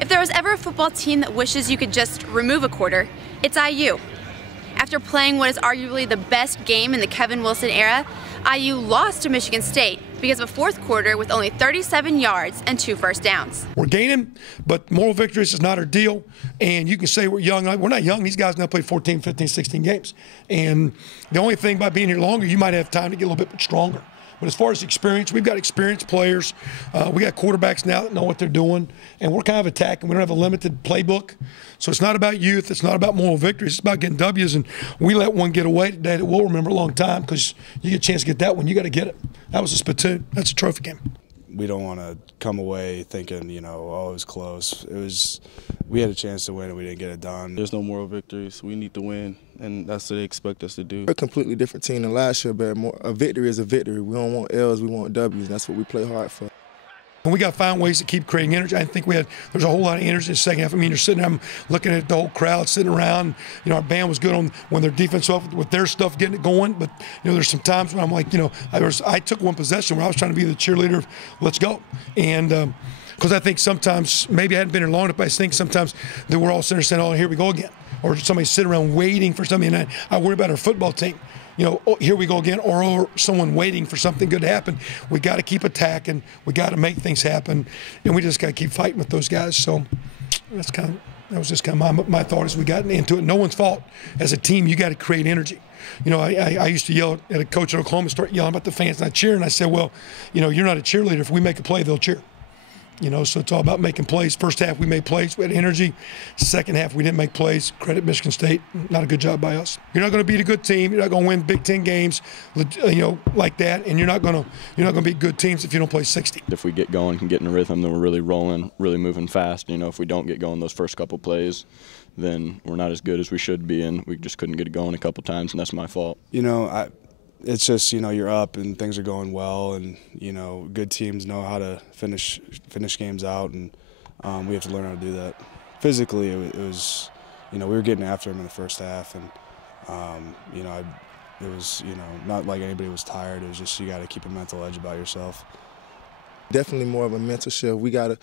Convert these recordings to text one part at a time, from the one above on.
If there was ever a football team that wishes you could just remove a quarter, it's IU. After playing what is arguably the best game in the Kevin Wilson era, IU lost to Michigan State because of a fourth quarter with only 37 yards and 2 first downs. We're gaining, but moral victories is not our deal. And you can say we're young. We're not young. These guys now play 14, 15, 16 games. And the only thing by being here longer, you might have time to get a little bit stronger. But as far as experience, we've got experienced players. We got quarterbacks now that know what they're doing, and we're kind of attacking. We don't have a limited playbook. So it's not about youth. It's not about moral victories. It's about getting W's, and we let one get away today that we'll remember a long time because you get a chance to get that one. You got to get it. That was a spittoon. That's a trophy game. We don't want to come away thinking, oh, it was close. We had a chance to win and we didn't get it done. There's no moral victories. We need to win, and that's what they expect us to do. We're a completely different team than last year, but a victory is a victory. We don't want L's, we want W's. That's what we play hard for. And we got to find ways to keep creating energy. I think there's a whole lot of energy in the second half. I mean, you're sitting there, I'm looking at the whole crowd sitting around. Our band was good on when their defense off with their stuff getting it going. But, there's some times when I'm like, I took one possession where I was trying to be the cheerleader of let's go. And because I think sometimes, maybe I hadn't been here long enough, but I think sometimes that we're all sitting there saying, oh, here we go again. Or somebody sitting around waiting for something. And I worry about our football team. Oh, here we go again, or someone waiting for something good to happen. We got to keep attacking. We got to make things happen, and we just got to keep fighting with those guys. So that was just kind of my thought as we got into it. No one's fault. As a team, you got to create energy. I used to yell at a coach at Oklahoma, start yelling about the fans not cheering. I said, well, you're not a cheerleader. If we make a play, they'll cheer. So it's all about making plays. First half, we made plays. We had energy. Second half, we didn't make plays. Credit Michigan State. Not a good job by us. You're not going to beat a good team. You're not going to win Big Ten games, like that. And you're not going to beat good teams if you don't play 60. If we get going, can get in a rhythm, then we're really rolling, really moving fast. If we don't get going those first couple plays, then we're not as good as we should be, and we just couldn't get it going a couple times, and that's my fault. It's just, you're up and things are going well, and, good teams know how to finish games out, and we have to learn how to do that. Physically, it was, we were getting after them in the first half, and, it was, not like anybody was tired. It was just you got to keep a mental edge about yourself. Definitely more of a mental shift. We gotta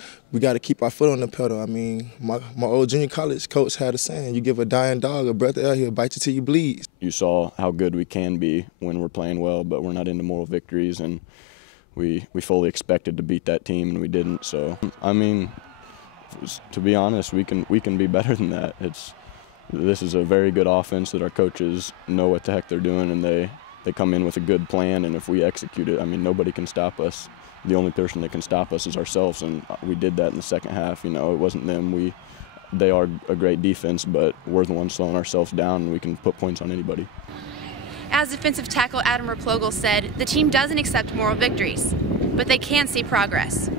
keep our foot on the pedal. I mean, my old junior college coach had a saying: "You give a dying dog a breath of air, he'll bite you till you bleed." You saw how good we can be when we're playing well, but we're not into moral victories, and we fully expected to beat that team, and we didn't. So, I mean, to be honest, we can be better than that. This is a very good offense that our coaches know what the heck they're doing, and they come in with a good plan, and if we execute it, I mean, nobody can stop us. The only person that can stop us is ourselves, and we did that in the second half. It wasn't them. They are a great defense, but we're the ones slowing ourselves down, and we can put points on anybody. As defensive tackle Adam Raplogle said, the team doesn't accept moral victories, but they can see progress.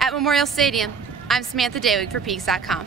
At Memorial Stadium, I'm Samantha Dewig for Peaks.com.